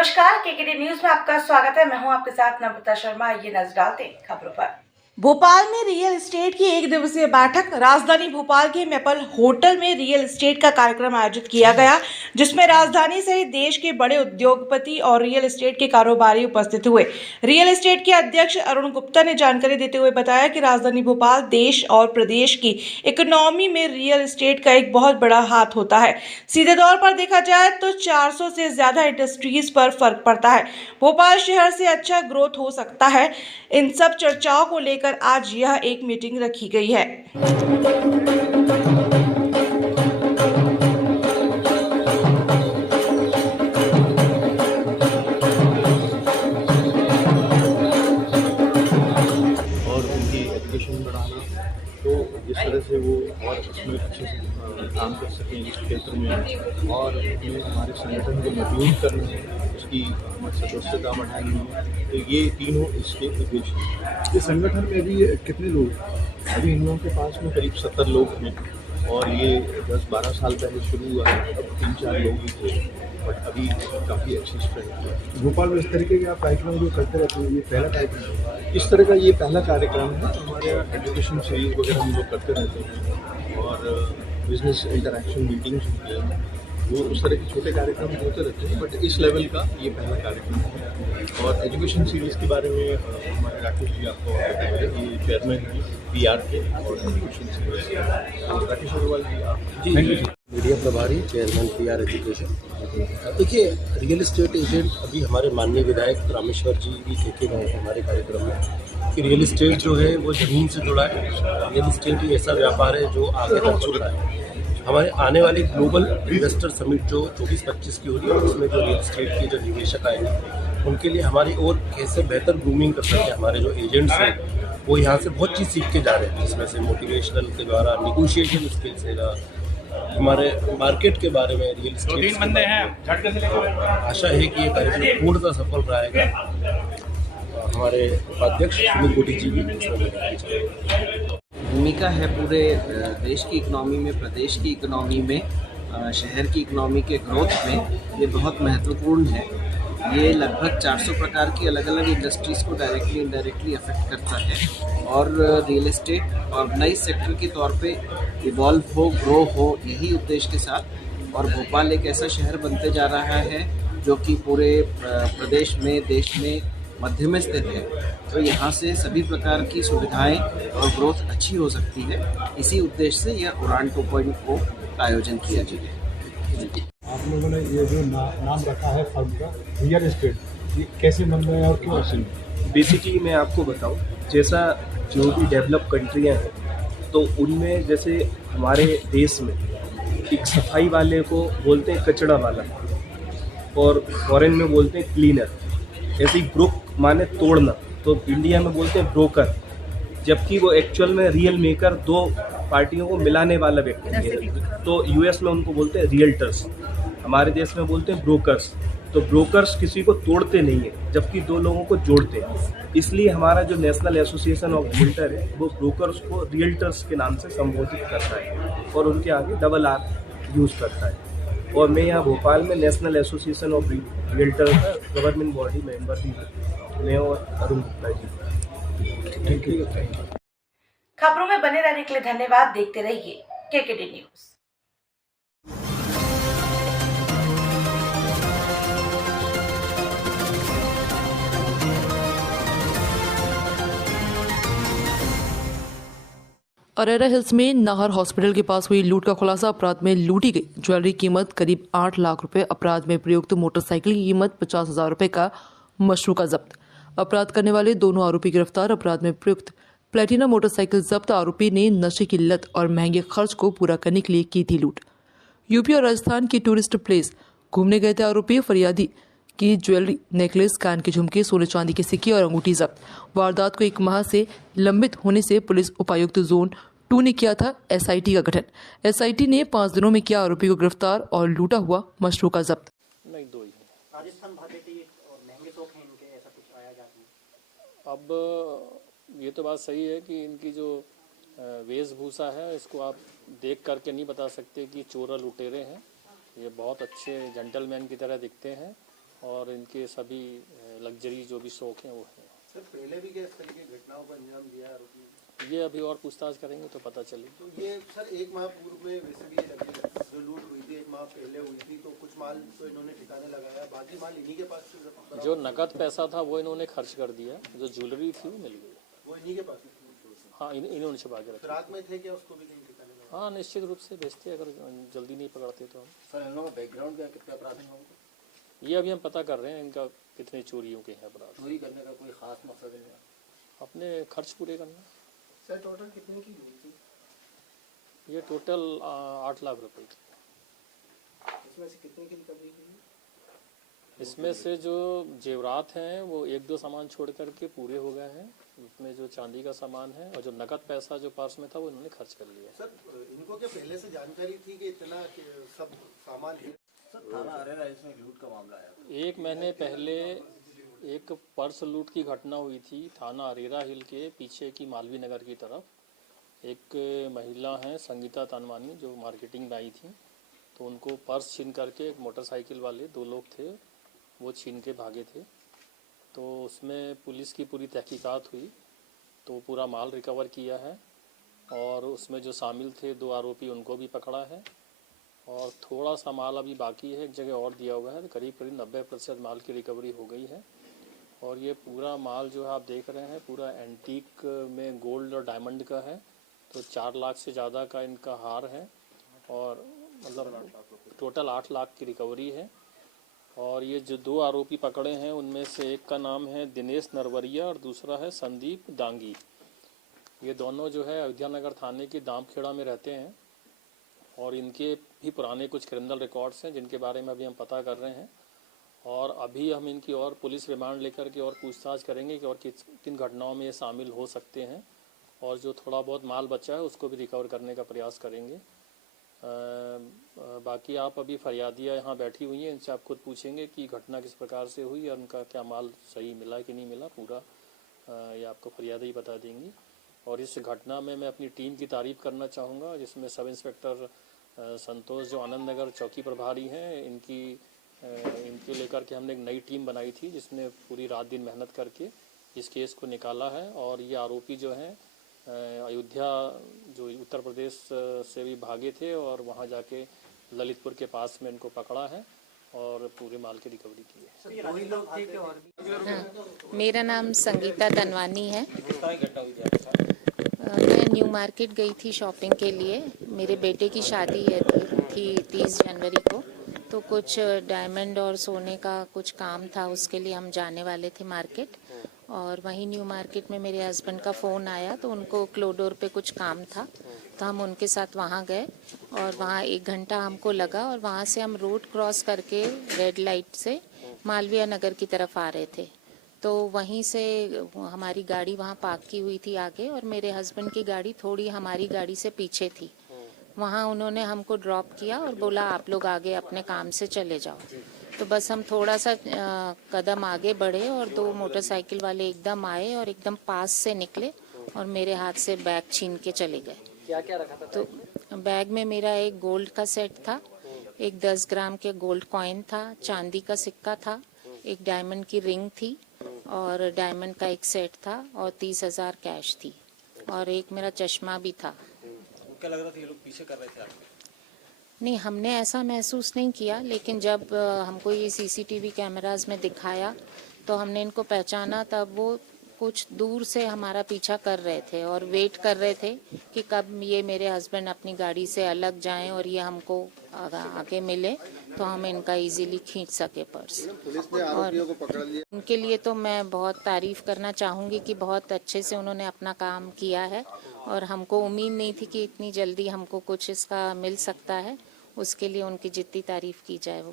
नमस्कार, KKD news में आपका स्वागत है। मैं हूं आपके साथ नम्रता शर्मा। ये नजर डालते हैं खबरों पर। भोपाल में रियल एस्टेट की एक दिवसीय बैठक। राजधानी भोपाल के मेपल होटल में रियल एस्टेट का कार्यक्रम आयोजित किया गया, जिसमें राजधानी सहित देश के बड़े उद्योगपति और रियल एस्टेट के कारोबारी उपस्थित हुए। रियल एस्टेट के अध्यक्ष अरुण गुप्ता ने जानकारी देते हुए बताया कि राजधानी भोपाल देश और प्रदेश की इकोनॉमी में रियल एस्टेट का एक बहुत बड़ा हाथ होता है। सीधे तौर पर देखा जाए तो 400 से ज्यादा इंडस्ट्रीज पर फर्क पड़ता है। भोपाल शहर से अच्छा ग्रोथ हो सकता है। इन सब चर्चाओं को लेकर आज यह एक मीटिंग रखी गई है। और उनकी एजुकेशन बढ़ाना, तो जिस तरह से वो और उसमें अच्छे से काम कर सकें इस क्षेत्र में, और अपने हमारे संगठन को मजबूत करने में उसकी सदस्यता बढ़ानी है। तो ये तीनों इसके उद्देश्य हैं। इस संगठन में अभी कितने लोग? अभी इन लोगों के पास में करीब 70 लोग हैं, और ये 10-12 साल पहले शुरू हुआ है। अब 3-4 लोग ही थे, बट अभी काफ़ी अच्छी स्ट्रेंथ है। भोपाल में इस तरीके के आप कार्यक्रम जो करते रहते हैं, ये पहला कार्यक्रम है? इस तरह का ये पहला कार्यक्रम है। हमारे यहाँ एजुकेशन सीरीज वगैरह हम लोग करते रहते हैं, और बिजनेस इंटरेक्शन मीटिंग्स होती हैं, वो उस तरह के छोटे कार्यक्रम होते रहते हैं, बट इस लेवल का ये पहला कार्यक्रम है। और एजुकेशन सीरीज के बारे में हमारे राकेश जी आपको बताएंगे। ये चेयरमैन हैं PR के और एजुकेशन सीरीज। राकेश अग्रवाल जी, आप जी, मीडिया प्रभारी, चेयरमैन PR एजुकेशन। देखिए, रियल एस्टेट एजेंट अभी हमारे माननीय विधायक रामेश्वर जी भी कहके गए हैं हमारे कार्यक्रम में कि रियल एस्टेट जो है वो ज़मीन से जुड़ा है। रियल एस्टेट ही ऐसा व्यापार है जो आगे तक चल रहा है। हमारे आने वाली ग्लोबल इन्वेस्टर समिट जो 24-25 की हो रही है, उसमें जो रियल एस्टेट के जो निवेशक आएंगे उनके लिए हमारी और कैसे बेहतर ग्रूमिंग कर सकते हैं। हमारे जो एजेंट्स हैं वो यहाँ से बहुत चीज़ सीख के जा रहे हैं, जिसमें से मोटिवेशनल के द्वारा निगोशिएशन स्किल्स है, हमारे मार्केट के बारे में, रियल एस्टेट बंदे हैं। आशा है कि ये कार्यक्रम पूर्णतः सफल रहेगा। हमारे उपाध्यक्ष सुमित गोटी जी भी भूमिका है पूरे देश की इकोनॉमी में, प्रदेश की इकोनॉमी में, शहर की इकोनॉमी के ग्रोथ में ये बहुत महत्वपूर्ण है। ये लगभग 400 प्रकार की अलग अलग इंडस्ट्रीज़ को डायरेक्टली इनडायरेक्टली अफेक्ट करता है, और रियल एस्टेट ऑर्गेनाइज सेक्टर के तौर पे इवॉल्व हो, ग्रो हो, यही उद्देश्य के साथ। और भोपाल एक ऐसा शहर बनते जा रहा है जो कि पूरे प्रदेश में, देश में मध्य में स्थित है, तो यहाँ से सभी प्रकार की सुविधाएं और ग्रोथ अच्छी हो सकती है। इसी उद्देश्य से यह उड़ान 2.0 का आयोजन किया गया। आप लोगों ने ये जो नाम रखा है फर्म का, रियल एस्टेट, ये कैसे बन रहा है और क्यों ऐसे? बेसिकली मैं आपको बताऊं, जैसा जो भी डेवलप कंट्रियां हैं, तो उनमें जैसे हमारे देश में एक सफाई वाले को बोलते हैं कचरा वाला, और फॉरेन में बोलते हैं क्लीनर। ऐसे ही ब्रोक माने तोड़ना, तो इंडिया में बोलते हैं ब्रोकर, जबकि वो एक्चुअल में रियल मेकर, दो पार्टियों को मिलाने वाला व्यक्ति है। तो US में उनको बोलते हैं रियल्टर्स, हमारे देश में बोलते हैं ब्रोकर्स। तो ब्रोकर्स किसी को तोड़ते नहीं है, जबकि दो लोगों को जोड़ते हैं। इसलिए हमारा जो नेशनल एसोसिएशन ऑफ रियल्टर है वो ब्रोकर्स को रियल्टर्स के नाम से संबोधित करता है, और उनके आगे $R यूज़ करता है। और मैं यहाँ भोपाल में नेशनल एसोसिएशन ऑफ रियल्टर का गवर्नमेंट बॉडी मेंबर भी हूँ, मैं और अरुण गुप्ता जी। Thank you. खबरों में बने रहने के लिए धन्यवाद। देखते रहिए केकेडी न्यूज। अरेरा हिल्स में नाहर हॉस्पिटल के पास हुई लूट का खुलासा। अपराध में लूटी गई ज्वेलरी की कीमत करीब 8 लाख रुपए। अपराध में प्रयुक्त मोटरसाइकिल की कीमत 50,000 रुपए का मशरूका जब्त। अपराध करने वाले दोनों आरोपी गिरफ्तार। अपराध में प्रयुक्त प्लेटिना मोटरसाइकिल जब्त। आरोपी ने नशे की लत और महंगे खर्च को पूरा करने के लिए की थी लूट। यूपी और राजस्थान की टूरिस्ट प्लेस घूमने गए थे आरोपी। फरियादी की ज्वेलरी, नेकलेस, कान के झुमके, सोने चांदी के सिक्के और अंगूठी जब्त। वारदात को 1 माह से लंबित होने से पुलिस उपायुक्त जोन 2 ने किया था SIT का गठन। SIT ने 5 दिनों में किया आरोपी को गिरफ्तार और लूटा हुआ मशरूका जब्त। नहीं, 2 ही राजस्थान भाते और महंगे शौक हैं इनके, ऐसा कुछ आया जाता है। अब ये तो बात सही है कि इनकी जो वेशभूषा है इसको आप देख करके नहीं बता सकते कि चोर और लुटेरे हैं। ये बहुत अच्छे जेंटलमैन की तरह दिखते हैं और इनके सभी लग्जरी जो भी शौक हैं वो हैं। सर पहले भी क्या इस तरह की घटनाओं को अंजाम दिया आरोपी? ये अभी और पूछताछ करेंगे तो पता चलेगा। तो ये सर एक माह पूर्व में वैसे भी जो लूट हुई थी एक माह पहले हुई थी, तो कुछ माल तो इन्होंने ठिकाने लगाया, बाकी माल इन्हीं के पास से जो नकद पैसा था वो इन्होंने खर्च कर दिया, जो ज्वेलरी थी वो मिल गई। वो इन्हीं के पास? हाँ, इन्होंने छुपा के रखा। रात में थे क्या, उसको भी कहीं ठिकाने लगाया? हाँ, निश्चित रूप से भेजते अगर जल्दी नहीं पकड़ते तो हम। सर इन लोगों का बैकग्राउंड क्या, कितने अपराध हैं लोगों को? ये अभी हम पता कर रहे हैं इनका कितने चोरियों के हैं अपराध। चोरी करने का कोई खास मकसद है? अपने खर्च पूरे करना। सर टोटल कितने की हुई थी? ये टोटल 8 लाख रुपए की। इसमें से कितने की रिकवरी हुई? इसमें से जो जेवरात हैं वो 1-2 सामान छोड़ करके पूरे हो गए हैं। उसमें जो चांदी का सामान है और जो नकद पैसा जो पर्स में था वो इन्होंने खर्च कर लिया। सर इनको क्या पहले से जानकारी थी कि इतना सब सामान है? सर थाना अरेरा इसमें लूट का मामला आया। 1 महीने पहले एक पर्स लूट की घटना हुई थी थाना अरेरा हिल के पीछे की मालवीय नगर की तरफ। एक महिला हैं संगीता तनवानी जो मार्केटिंग में आई थी, तो उनको पर्स छीन करके एक मोटरसाइकिल वाले 2 लोग थे वो छीन के भागे थे। तो उसमें पुलिस की पूरी तहकीकात हुई तो पूरा माल रिकवर किया है और उसमें जो शामिल थे 2 आरोपी उनको भी पकड़ा है और थोड़ा सा माल अभी बाकी है, एक जगह और दिया हुआ है। तो करीब 90% माल की रिकवरी हो गई है और ये पूरा माल जो है आप देख रहे हैं पूरा एंटीक में गोल्ड और डायमंड का है। तो 4 लाख से ज़्यादा का इनका हार है और मतलब टोटल 8 लाख की रिकवरी है। और ये जो 2 आरोपी पकड़े हैं उनमें से एक का नाम है दिनेश नरवरिया और दूसरा है संदीप डांगी। ये दोनों जो है अयोध्या नगर थाने के दामखेड़ा में रहते हैं और इनके भी पुराने कुछ क्रिमिनल रिकॉर्ड्स हैं जिनके बारे में अभी हम पता कर रहे हैं और अभी हम इनकी और पुलिस रिमांड लेकर के और पूछताछ करेंगे कि और किन घटनाओं में ये शामिल हो सकते हैं और जो थोड़ा बहुत माल बचा है उसको भी रिकवर करने का प्रयास करेंगे। बाकी आप अभी फरियादिया यहाँ बैठी हुई हैं, इनसे आप खुद पूछेंगे कि घटना किस प्रकार से हुई और उनका क्या माल सही मिला कि नहीं मिला, पूरा ये आपको फरियादी ही बता देंगी। और इस घटना में मैं अपनी टीम की तारीफ़ करना चाहूँगा जिसमें सब इंस्पेक्टर संतोष जो आनंद नगर चौकी प्रभारी हैं इनके लेकर के हमने एक नई टीम बनाई थी जिसने पूरी रात दिन मेहनत करके इस केस को निकाला है। और ये आरोपी जो हैं अयोध्या जो उत्तर प्रदेश से भी भागे थे और वहाँ जाके ललितपुर के पास में इनको पकड़ा है और पूरे माल की रिकवरी की है। मेरा नाम संगीता तनवानी है। मैं न्यू मार्केट गई थी शॉपिंग के लिए। मेरे बेटे की शादी थी 30 जनवरी को, तो कुछ डायमंड और सोने का कुछ काम था, उसके लिए हम जाने वाले थे मार्केट। और वहीं न्यू मार्केट में मेरे हस्बैंड का फ़ोन आया तो उनको क्लोडोर पे कुछ काम था तो हम उनके साथ वहाँ गए और वहाँ 1 घंटा हमको लगा और वहाँ से हम रोड क्रॉस करके रेड लाइट से मालवीय नगर की तरफ आ रहे थे। तो वहीं से हमारी गाड़ी वहाँ पार्क की हुई थी आगे और मेरे हस्बैंड की गाड़ी थोड़ी हमारी गाड़ी से पीछे थी। वहाँ उन्होंने हमको ड्रॉप किया और बोला आप लोग आगे अपने काम से चले जाओ। तो बस हम थोड़ा सा कदम आगे बढ़े और 2 मोटरसाइकिल वाले एकदम आए और एकदम पास से निकले और मेरे हाथ से बैग छीन के चले गए। क्या क्या रखा था? तो बैग में मेरा एक गोल्ड का सेट था, एक 10 ग्राम के गोल्ड कॉइन था, चांदी का सिक्का था, एक डायमंड की रिंग थी और डायमंड का एक सेट था और 30,000 कैश थी और एक मेरा चश्मा भी था। क्या लग रहा था ये लोग पीछे कर रहे थे आपको? नहीं, हमने ऐसा महसूस नहीं किया, लेकिन जब हमको ये सीसीटीवी कैमरास में दिखाया तो हमने इनको पहचाना। तब वो कुछ दूर से हमारा पीछा कर रहे थे और वेट कर रहे थे कि कब ये मेरे हस्बैंड अपनी गाड़ी से अलग जाएं और ये हमको आगे मिले तो हम इनका इजीली खींच सके पर्स। पुलिस ने आरोपियों को पकड़ लिया। उनके लिए तो मैं बहुत तारीफ करना चाहूँगी कि बहुत अच्छे से उन्होंने अपना काम किया है और हमको उम्मीद नहीं थी कि इतनी जल्दी हमको कुछ इसका मिल सकता है। उसके लिए उनकी जितनी तारीफ की जाए वो